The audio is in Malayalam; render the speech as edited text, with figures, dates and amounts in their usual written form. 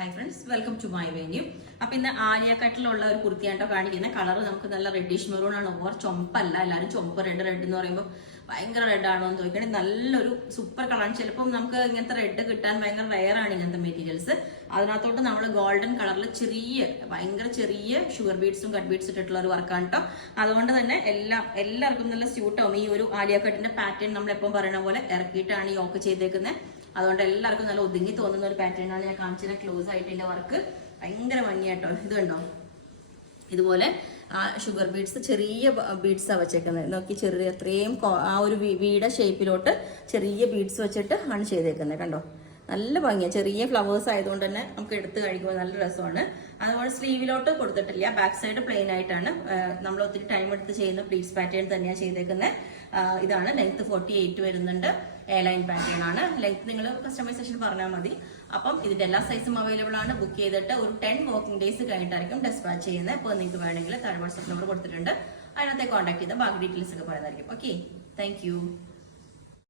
Hi friends, welcome to my venue. അപ്പൊ ഇന്ന് ആലിയ കട്ടിലുള്ള ഒരു കുർത്തിയാട്ടോ കാണിക്കുന്ന കളർ നമുക്ക് നല്ല റെഡിഷ് മെറൂൺ ആണ്. ഓവർ ചുമപ്പല്ല. എല്ലാവരും ചുമപ്പ് റെഡ് എന്ന് പറയുമ്പോൾ ഭയങ്കര റെഡ് ആണോ എന്ന് ചോദിക്കണേ, നല്ലൊരു സൂപ്പർ കളറാണ്. ചിലപ്പോൾ നമുക്ക് ഇങ്ങനത്തെ റെഡ് കിട്ടാൻ ഭയങ്കര റെയർ ആണ് ഇങ്ങനത്തെ മെറ്റീരിയൽസ്. അതിനകത്തോട്ട് നമ്മൾ ഗോൾഡൻ കളറിൽ ഭയങ്കര ചെറിയ ഷുഗർ ബീഡ്സും കട്ട് ബീഡ്സ് ഇട്ടിട്ടുള്ള ഒരു വർക്കാണ് കേട്ടോ. അതുകൊണ്ട് തന്നെ എല്ലാവർക്കും നല്ല സ്യൂട്ടാവും. ഈ ഒരു ആലിയ കട്ടിന്റെ പാറ്റേൺ നമ്മൾ എപ്പം പറയുന്ന പോലെ ഇറക്കിയിട്ടാണ് ഈ യോക്ക് ചെയ്തേക്കുന്നത്. അതുകൊണ്ട് എല്ലാവർക്കും നല്ല ഒതുങ്ങി തോന്നുന്ന ഒരു പാറ്റേൺ ആണ് ഞാൻ കാണിച്ചത്. ക്ലോസ് ആയിട്ട് ഇതിന്റെ വർക്ക് ഭയങ്കര ഭംഗിയായിട്ടോ. ഇത് കണ്ടോ, ഇതുപോലെ ഷുഗർ ബീഡ്സ് ചെറിയ ബീഡ്സാണ് വെച്ചേക്കുന്നത്. നോക്കി, ചെറിയ അത്രയും ആ ഒരു വീടെ ഷേപ്പിലോട്ട് ചെറിയ ബീഡ്സ് വെച്ചിട്ട് ആണ് ചെയ്തേക്കുന്നത്. കണ്ടോ, നല്ല ഭംഗിയാണ്. ചെറിയ ഫ്ലവേഴ്സ് ആയതുകൊണ്ട് തന്നെ നമുക്ക് എടുത്ത് കഴിക്കുമ്പോൾ നല്ല രസമാണ്. അതുപോലെ സ്ലീവിലോട്ട് കൊടുത്തിട്ടില്ല, ബാക്ക് സൈഡ് പ്ലെയിൻ ആയിട്ടാണ്. നമ്മൾ ഒത്തിരി ടൈം എടുത്ത് ചെയ്യുന്ന പ്ലീറ്റ്സ് പാറ്റേൺ തന്നെയാണ് ചെയ്തേക്കുന്നത്. ഇതാണ് ലെങ്ത് 48 വരുന്നുണ്ട്. എ ലൈൻ പാറ്റേൺ ആണ്. ലെങ്ത് നിങ്ങൾ കസ്റ്റമൈസേഷൻ പറഞ്ഞാൽ മതി. അപ്പം ഇതിന്റെ എല്ലാ സൈസും അവൈലബിൾ ആണ്. ബുക്ക് ചെയ്തിട്ട് ഒരു 10 വർക്കിംഗ് ഡേയ്സ് കഴിഞ്ഞിട്ടായിരിക്കും ഡെസ്പാച്ച് ചെയ്യുന്നത്. അപ്പോൾ നിങ്ങൾക്ക് വേണമെങ്കിൽ താഴെ വാട്സ്ആപ്പ് നമ്പർ കൊടുത്തിട്ടുണ്ട്, അതിനകത്തെ കോൺടാക്ട് ചെയ്താൽ ബാക്കി ഡീറ്റെയിൽസ് ഒക്കെ പറയുന്നതായിരിക്കും. Okay, thank